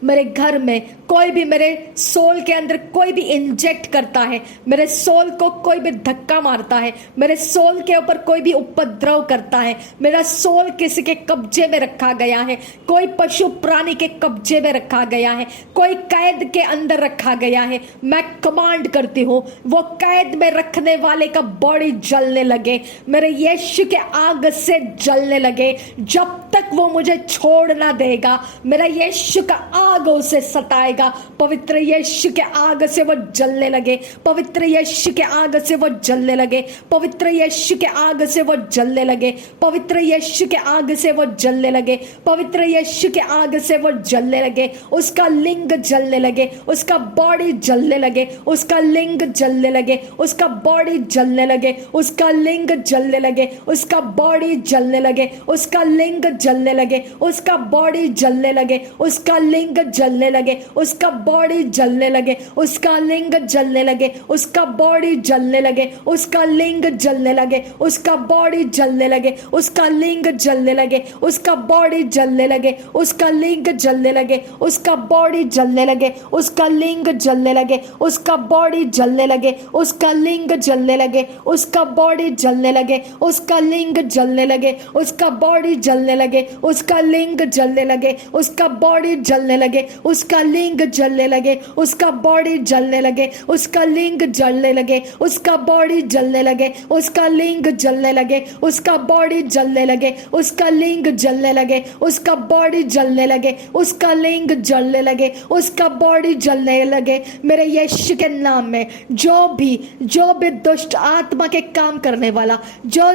मेरे घर में कोई भी मेरे सोल के अंदर कोई भी इंजेक्ट करता है, मेरे सोल को कोई भी धक्का मारता है, मेरे सोल के ऊपर कोई भी उपद्रव करता है, मेरा सोल किसी के कब्जे में रखा गया है, कोई पशु प्राणी के कब्जे में रखा गया है, कोई कैद के अंदर रखा गया है, मैं कमांड करती हूँ वो कैद में रखने वाले का बॉडी जलने लगे, मेरे यीशु के आग से जलने लगे। जब तक वो मुझे छोड़ ना देगा, मेरा यीशु का आग उसे सताएगा। पवित्र यीशु के आग से वो जलने लगे, पवित्र यीशु के आग से वो जलने लगे, पवित्र यीशु के आग से वो जलने लगे, पवित्र यीशु के आग से वो जलने लगे, पवित्र यीशु के आग से वो जलने लगे। उसका लिंग जलने लगे, उसका बॉडी जलने लगे, उसका लिंग जलने लगे, उसका बॉडी जलने लगे, उसका लिंग जलने लगे, उसका बॉडी जलने लगे, उसका लिंग जलने लगे, उसका बॉडी जलने लगे, उसका लिंग जलने लगे, उसका बॉडी जलने लगे, उसका लिंग जलने लगे, उसका बॉडी जलने लगे, उसका लिंग जलने लगे, उसका बॉडी जलने लगे, उसका लिंग जलने लगे, उसका बॉडी जलने लगे, उसका लिंग जलने लगे, उसका बॉडी जलने लगे, उसका लिंग जलने लगे, उसका बॉडी जलने लगे, उसका लिंग जलने लगे, उसका बॉडी जलने लगे, उसका लिंग जलने लगे, उसका बॉडी जलने लगे, उसका लिंग जलने लगे, उसका बॉडी जलने लगे, उसका लिंग जलने लगे, उसका बॉडी जलने लगे, उसका लिंग जलने लगे, उसका बॉडी जलने लगे, उसका लिंग जलने लगे, उसका बॉडी जलने लगे, उसका लिंग जलने लगे, उसका बॉडी जलने लगे, उसका लिंग जलने लगे, उसका बॉडी जलने लगे। मेरे यीशु के नाम में जो भी दुष्ट आत्मा के काम करने वाला, जो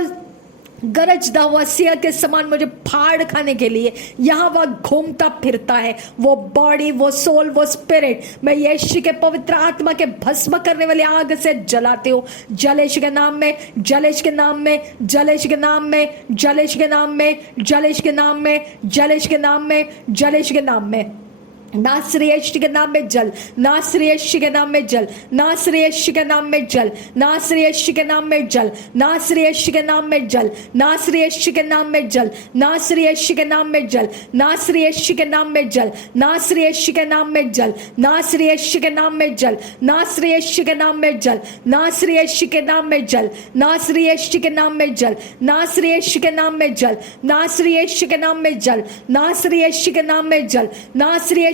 गरजदा हुआ सिंह के समान मुझे फाड़ खाने के लिए यहाँ वह घूमता फिरता है, वो बॉडी, वो सोल, वो स्पिरिट, मैं यीशु के पवित्र आत्मा के भस्म करने वाली आग से जलाती हूँ। जलेश के नाम में, जलेश के नाम में, जलेश के नाम में, जलेश के नाम में, जलेश के नाम में, जलेश के नाम में, जलेश के नाम में, नासरी यीशु के नाम में जल, नासरी यीशु के नाम में जल, नासरी यीशु के नाम में जल, नासरी यीशु के नाम में जल, नासरी यीशु के नाम में जल, नासरी यीशु के नाम में जल, नासरी यीशु के नाम में जल, नासरी यीशु के नाम में जल, नासरी यीशु के नाम में जल, नासरी यीशु के नाम में जल, नासरी यीशु के नाम में जल, नासरी यीशु के नाम में जल, नासरी यीशु के नाम में जल, नासरी यीशु के नाम में जल, नासरी यीशु के नाम में जल, नासरी यीशु के नाम में जल, नासरी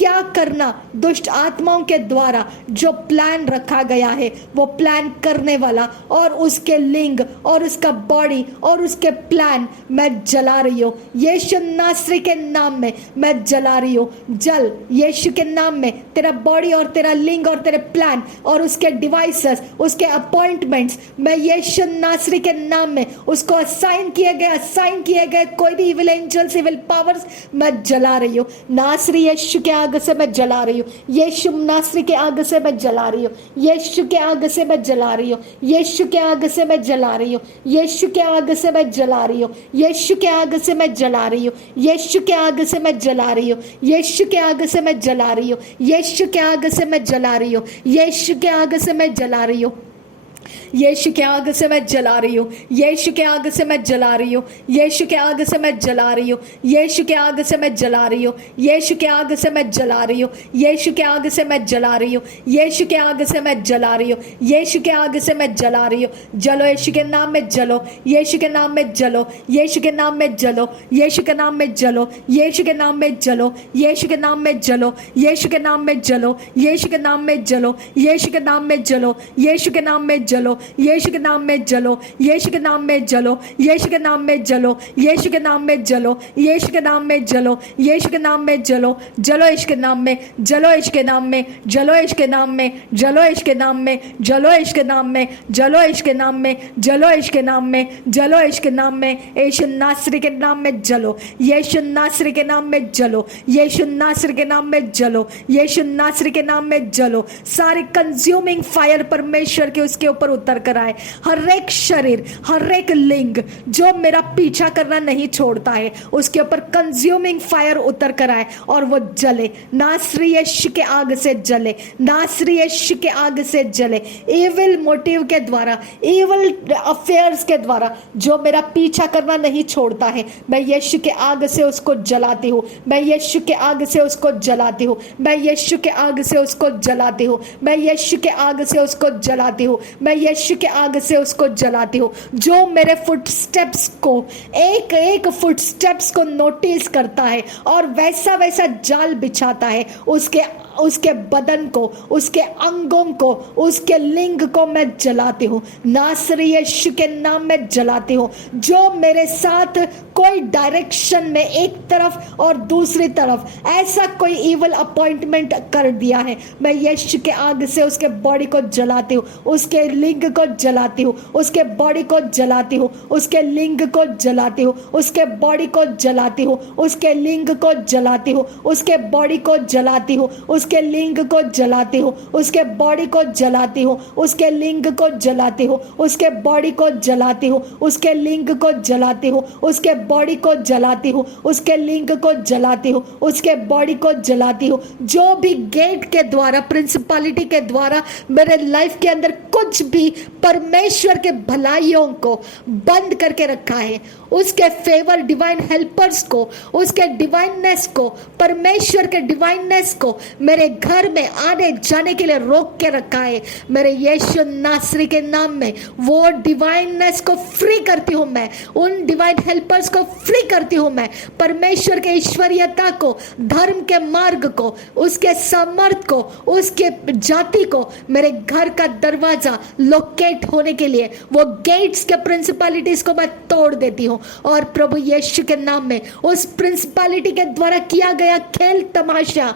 क्या करना दुष्ट आत्माओं के द्वारा जो प्लान रखा गया है, वो प्लान करने वाला और उसके लिंग और उसका बॉडी और उसके प्लान मैं जला रही हूँ यीशु नासरी के नाम में। मैं जला रही हूँ, जल यीशु के नाम में। तेरा बॉडी और तेरा लिंग और तेरे प्लान और उसके डिवाइसेस, उसके अपॉइंटमेंट्स, मैं यीशु नासरी के नाम में उसको असाइन किए गए कोई भी इविल एंजल्स, इविल पावर्स मैं जला रही हूँ। नासरी यीशु के आग से मैं जला रही हूँ, यीशु नासरी के आग से मैं जला रही हूँ, यीशु के आग से मैं जला रही हूँ, यीशु के आग से मैं जला रही हूँ, यीशु के आग से मैं जला रही हूँ, यीशु के आग से मैं जला रही हूँ, यीशु के आग से मैं जला रही हूँ, यीशु के आग से मैं जला रही हूँ, यीशु के आग से मैं जला रही हूँ, यीशु के आग से मैं जला रही हूँ, यीशु के आग से मैं जला रही हूँ, यीशु के आग से मैं जला रही हूँ, यीशु के आग से मैं जला रही हूँ, यीशु के आग से मैं जला रही हूँ, यीशु के आग से मैं जला रही हूँ, यीशु के आग से मैं जला रही हूँ, यीशु के आग से मैं जला रही हूँ, यीशु के आग से मैं जला रही हूँ। जलो यीशु के नाम में जलो, यीशु के नाम में जलो, यीशु के नाम में जलो, यीशु के नाम में जलो, यीशु के नाम में जलो, यीशु के नाम में जलो, यीशु के नाम में जलो, यीशु के नाम में जलो, यीशु के नाम में जलो, यीशु के नाम में जलो, यीशु के नाम में जलो, यीशु के नाम में जलो, यीशु के नाम में जलो, यीशु के नाम में जलो, यीशु के नाम में जलो, यीशु के नाम में जलो, जलो यीशु के नाम में, जलो यीशु के नाम में, जलो यीशु के नाम में, जलो यीशु के नाम में, जलो यीशु के नाम में, जलो यीशु के नाम में, जलो यीशु के नाम में, जलो यीशु के नाम में, यीशु नासरी के नाम में जलो, यीशु नासरी के नाम में जलो, यीशु नासरी के नाम में जलो, यीशु नासरी के नाम में जलो। सारी कंज्यूमिंग फायर परमेश्वर के उसके ऊपर उतर कर आए। हर एक शरीर, हर एक लिंग जो मेरा पीछा करना नहीं छोड़ता है, उसके ऊपर कंज्यूमिंग फायर उतर कर आए और वो जले। नासरी यीशु के आग से जले, नासरी यीशु के आग से जले। इविल मोटिव के द्वारा, इविल अफेयर्स के द्वारा जो मेरा पीछा करना नहीं छोड़ता है, मैं यीशु के आग से उसको जलाती हूँ, मैं यीशु के आग से उसको जलाती हूँ, मैं यीशु के आग से उसको जलाती हूँ, मैं यीशु के आग से उसको जलाती हूँ, मैं यीशु के आग से उसको जलाती हूँ। जो मेरे फुटस्टेप्स को, एक एक फुटस्टेप्स को नोटिस करता है और वैसा वैसा जाल बिछाता है, उसके बदन को, उसके अंगों को, उसके लिंग को मैं जलाती हूँ। नासरी यीशु के नाम में जलाती हूँ। जो मेरे साथ कोई डायरेक्शन में एक तरफ और दूसरी तरफ ऐसा कोई इवल अपॉइंटमेंट कर दिया है, मैं यीशु के आग से उसके बॉडी को जलाती हूँ, उसके लिंग को जलाती हूँ, उसके बॉडी को जलाती हूँ, उसके लिंग को जलाती हूँ, उसके बॉडी को जलाती हूँ, उसके लिंग को जलाती हूँ, उसके बॉडी को जलाती हूँ, उसके लिंग को जलाती हूँ, उसके बॉडी को जलाती हूँ, उसके लिंग को जलाती हूँ, उसके बॉडी को जलाती हूँ, उसके लिंग को जलाती हूँ, उसके बॉडी को जलाती हूँ, उसके लिंग को जलाती हूँ, उसके बॉडी को जलाती हूँ। जो भी गेट के द्वारा, प्रिंसिपलिटी के द्वारा मेरे लाइफ के अंदर कुछ भी परमेश्वर के भलाइयों को बंद करके रखा है, उसके फेवर, डिवाइन हेल्पर्स को, उसके डिवाइननेस को, परमेश्वर के डिवाइननेस को मेरे घर में आने जाने के लिए रोक के रखा है, मेरे यीशु नासरी के नाम में वो डिवाइननेस को फ्री करती हूँ मैं, उन डिवाइन हेल्पर्स को फ्री करती हूँ मैं। परमेश्वर के ईश्वरीयता को, धर्म के मार्ग को, उसके समर्थ को, उसके जाति को मेरे घर का दरवाजा लोकेट होने के लिए वो गेट्स के प्रिंसिपलिटीज को मैं तोड़ देती हूँ और प्रभु यीशु के नाम में उस प्रिंसिपलिटी के द्वारा किया गया खेल तमाशा,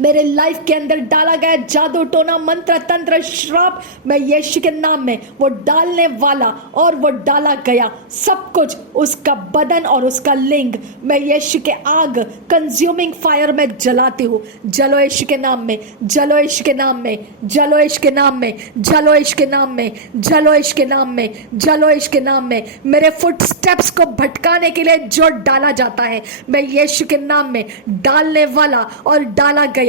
मेरे लाइफ के अंदर डाला गया जादू टोना मंत्र तंत्र श्राप, मैं यीशु के नाम में वो डालने वाला और वो डाला गया सब कुछ, उसका बदन और उसका लिंग मैं यीशु के आग कंज्यूमिंग फायर में जलाती हूँ। जलो यीशु के नाम में, जलो यीशु के नाम में, जलो यीशु के नाम में, जलो यीशु के नाम में, जलो यीशु के नाम में, जलो यीशु के नाम में। मेरे फुट स्टेप्स को भटकाने के लिए जो डाला जाता है, मैं यीशु के नाम में डालने वाला और डाला गया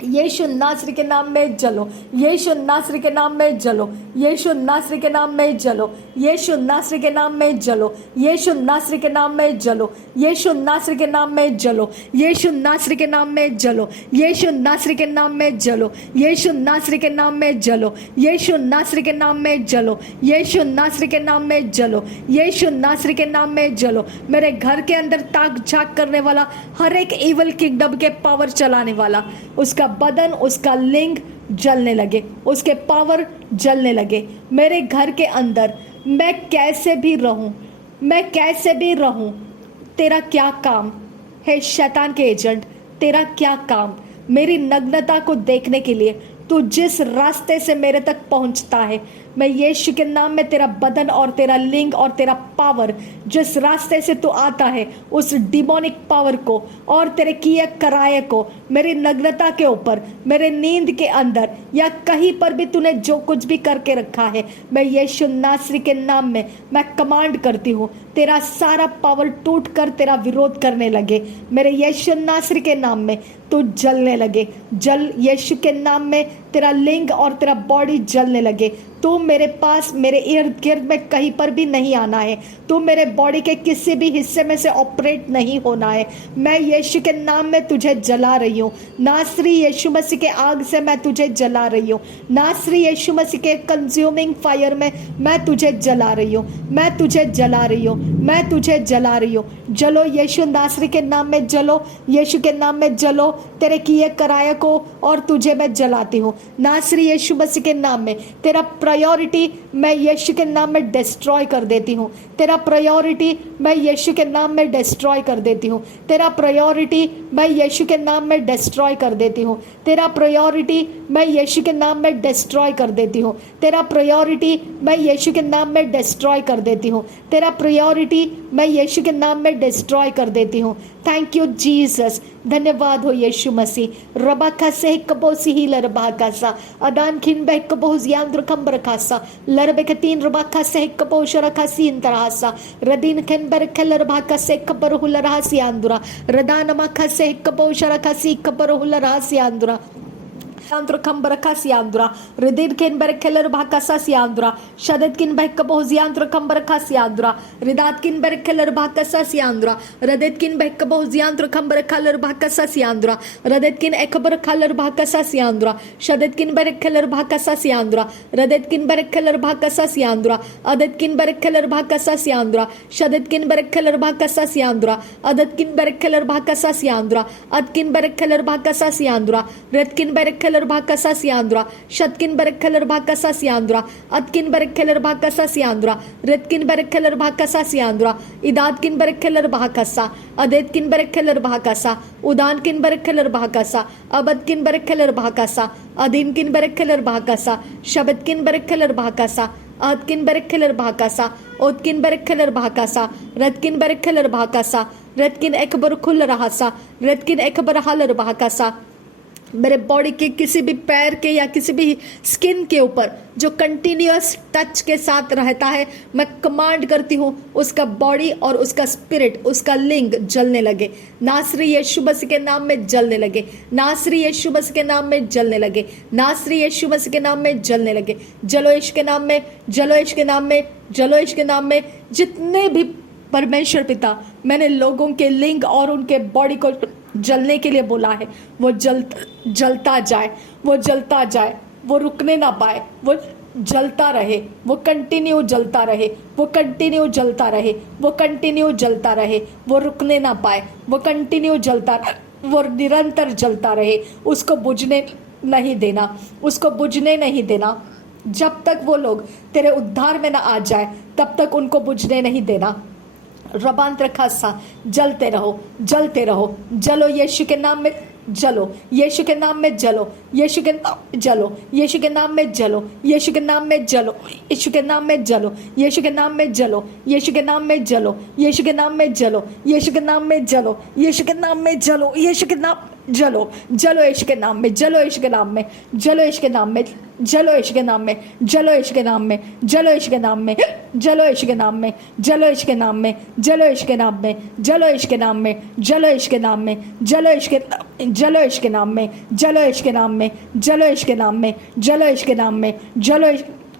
यीशु नासरी के नाम में जलो, यीशु नासरी के नाम में जलो, यीशु नासरी के नाम में जलो, यीशु नासरी के नाम में जलो, यीशु नासरी के नाम में जलो, यीशु नासरी के नाम में जलो, यीशु नासरी के नाम में जलो, यीशु नासरी के नाम में जलो, यीशु नासरी के नाम में जलो, यीशु नासरी के नाम में जलो, यीशु नासरी के नाम में जलो, यीशु नासरी के नाम में जलो। मेरे घर के अंदर ताक झाक करने वाला, हर एक इवल किंगडम के पावर चलाने वाला, उसका बदन, उसका लिंग जलने लगे, उसके पावर जलने लगे। मेरे घर के अंदर मैं कैसे भी रहूं, मैं कैसे भी रहूं, तेरा क्या काम है शैतान के एजेंट, तेरा क्या काम मेरी नग्नता को देखने के लिए तू जिस रास्ते से मेरे तक पहुंचता है, मैं यीशु के नाम में तेरा बदन और तेरा लिंग और तेरा पावर जिस रास्ते से तू आता है, उस डिमोनिक पावर को और तेरे किए कराए को मेरी नग्नता के ऊपर, मेरे नींद के अंदर या कहीं पर भी तूने जो कुछ भी करके रखा है, मैं यीशु नासरी के नाम में मैं कमांड करती हूँ, तेरा सारा पावर टूट कर तेरा विरोध करने लगे। मेरे यीशु नासरी के नाम में तू जलने लगे, जल यीशु के नाम में तेरा लिंग और तेरा बॉडी जलने लगे। तू मेरे पास, मेरे इर्द गिर्द में कहीं पर भी नहीं आना है, तू मेरे बॉडी के किसी भी हिस्से में से ऑपरेट नहीं होना है। मैं यीशु के नाम में तुझे जला रही हूँ, नासरी यीशु मसीह के आग से मैं तुझे जला रही हूँ, नासरी यीशु मसीह के कंज्यूमिंग फायर में मैं तुझे जला रही हूँ, मैं तुझे जला रही हूँ, मैं तुझे जला रही हूँ। जलो यीशु नासरी के नाम में जलो, यीशु के नाम में जलो, तेरे किए कराए को और तुझे मैं जलाती हूँ। नासरी यीशु मसीह के नाम में तेरा प्रायोरिटी मैं यीशु के नाम में डिस्ट्रॉय कर देती हूँ, तेरा प्रायोरिटी मैं यीशु के नाम में डिस्ट्रॉय कर देती हूँ, तेरा प्रायोरिटी मैं यीशु के नाम में डिस्ट्रॉय कर देती हूँ, तेरा प्रायोरिटी मैं यीशु के नाम में डिस्ट्रॉय कर देती हूँ, तेरा प्रायोरिटी मैं यीशु के नाम में डिस्ट्रॉय कर देती हूँ, तेरा प्रायोरिटी मैं यीशु के नाम में डिस्ट्रॉय कर देती हूँ। थैंक यू जीसस, धन्यवाद हो यीशु मसीह। रबा खासे कबोसी ही लरबा कासा अदान खिन बे कबोज यांद्र खंबर खासा लरबे कतीन रबा खासे कबोश रखासी इंतरासा रदीन खन बर खलर भा खासे कबर हुलरासी आंदुरा रदान मा खासे कबोश रखासी cover हुलरासी आंदुरा Andra Kambaraka Siandra, Redid Ken Berkeller Bakasa Siandra, Shadetkin Bekabo Ziandra Kambaraka Siandra, Redatkin Berkeller Bakasa Siandra, Redetkin Bekabo Ziandra Kambarakaller Bakasa Siandra, Redetkin Ekabar Kaller Bakasa Siandra, Shadetkin Berkeller Bakasa Siandra, Redetkin Berkeller Bakasa Siandra, Adetkin Berkeller Bakasa Siandra, Shadetkin Berkeller Bakasa Siandra, Adetkin Berkeller Bakasa Siandra, Adkin Berkeller Bakasa Siandra, Redkin Berkeller Bakasa Siandra, Shadkin Berkeller Bakasa Siandra, Adkin Berkeller Bakasa Siandra, Redkin Berkeller Bakasa Siandra, Idadkin Berkeller Bakasa, Adetkin Berkeller Bakasa, Udankin Berkeller Bakasa, Abadkin Berkeller Bakasa, Adinkin Berkeller Bakasa, Shabetkin Berkeller Bakasa, Adkin Berkeller Bakasa, Odkin Berkeller Bakasa, Redkin Berkeller Bakasa, Redkin Ekbar Kull Rahasa, Redkin Ekbar Haller Bakasa, मेरे बॉडी के किसी भी पैर के या किसी भी स्किन के ऊपर जो कंटिन्यूअस टच के साथ रहता है, मैं कमांड करती हूँ उसका बॉडी और उसका स्पिरिट, उसका लिंग जलने लगे। नासरी यीशु मसीह के नाम में जलने लगे, नासरी यीशु मसीह के नाम में जलने लगे, नासरी यीशु मसीह के नाम में जलने लगे। जलो यीशु के नाम में, जलो यीशु के नाम में, जलो यीशु के नाम में। जितने भी परमेश्वर पिता मैंने लोगों के लिंग और उनके बॉडी को जलने के लिए बोला है, वो जलता जाए, वो जलता जाए, वो रुकने ना पाए, वो जलता रहे, वो कंटिन्यू जलता रहे, वो कंटिन्यू जलता रहे, वो कंटिन्यू जलता रहे, वो रुकने ना पाए, वो कंटिन्यू जलता रहे, वो निरंतर जलता रहे। उसको बुझने नहीं देना, उसको बुझने नहीं देना। जब तक वो लोग तेरे उद्धार में ना आ जाए तब तक उनको बुझने नहीं देना। रबांतर खासा, जलते रहो, जलते रहो। जलो यीशु के नाम में, जलो यीशु के नाम में, जलो यीशु के नाम, जलो यीशु के नाम में, जलो यीशु के नाम में, जलो यीशु के नाम में, जलो यीशु के नाम में, जलो यीशु के नाम में, जलो यीशु के नाम में, जलो यीशु के नाम में, जलो यीशु के नाम में, जलो यीशु के नाम, जलो जलो यीशु के नाम में, जलो यीशु के नाम में, जलो यीशु के नाम में, जलो यीशु के नाम में, जलो यीशु के नाम में, जलो यीशु के नाम में, जलो यीशु के नाम में, जलो यीशु के नाम में, जलो यीशु के नाम में, जलो यीशु के नाम में, जलो यीशु के नाम में, जलो यीशु के जलो यीशु के नाम में, जलो यीशु के नाम में, जलो यीशु के नाम में, जलो यीशु के नाम में, जलो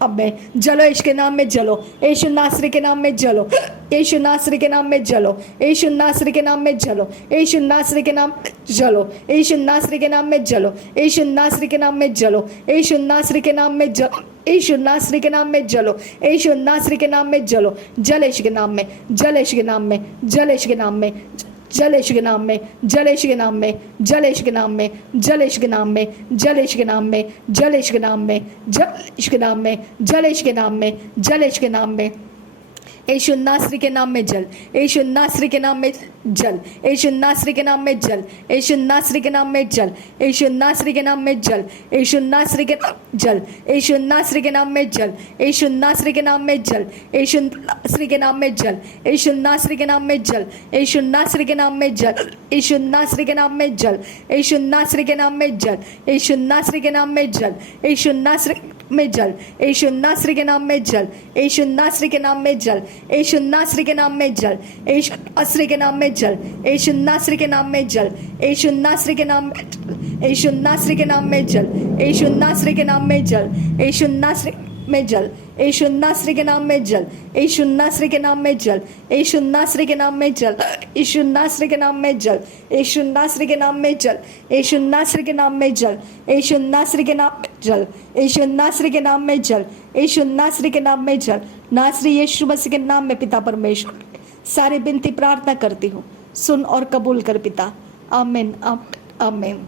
अब में जलो यीशु के नाम में जलो, यीशु नासरी के नाम में जलो, यीशु नासरी के नाम में जलो, यीशु नासरी के नाम में जलो, यीशु नासरी के नाम जलो, यीशु नासरी के नाम में जलो, यीशु नासरी के नाम में जलो, यीशु नासरी के नाम में जलो, यीशु नासरी के नाम में जलो, यीशु नासरी के नाम में जलो, जल यीशु के नाम में, जल यीशु के नाम में, जल यीशु के नाम में, जल यीशु के नाम में, जल यीशु के नाम में, जल यीशु के नाम में, जल यीशु के नाम में, जल यीशु के नाम में, जल यीशु के नाम में, जल यीशु के नाम में, जल यीशु के नाम में, जल यीशु के नाम में, यीशु नासरी के नाम में जल, यीशु नासरी के नाम में जल, यीशु नासरी के नाम में जल, यीशु नासरी के नाम में जल, यीशु नासरी के नाम में जल, यीशु नासरी के जल, यीशु नासरी के नाम में जल, यीशु नासरी के नाम में जल, यीशु नासरी के नाम में जल, यीशु नासरी के नाम में जल, यीशु नासरी के नाम में जल, यीशु नासरी के नाम में जल, यीशु नासरी के नाम में जल, यीशु नासरी के नाम में जल, यीशु नासरी में जल, यीशु नासरी के नाम में जल, यीशु नासरी के नाम में जल, यीशु नासरी के नाम में जल, यीशु नासरी के नाम में जल, यीशु नासरी के नाम में जल, यीशु नासरी के नाम यीशु नासरी के नाम में जल, यीशु नासरी के नाम में जल, यीशु नासरी में जल, यीशु नासरी के नाम में जल, यीशु नासरी के नाम में जल, यीशु नासरी के नाम में जल, यीशु नासरी के नाम में जल, यीशु नासरी के नाम में जल, यीशु नासरी के नाम में जल, यीशु नासरी के नाम में जल, यीशु नासरी के नाम में जल, यीशु नासरी के नाम में जल, नासरी यीशु मसीह के नाम में पिता परमेश्वर सारी विनती प्रार्थना करती हूँ, सुन और कबूल कर पिता, आमीन आमीन आमीन।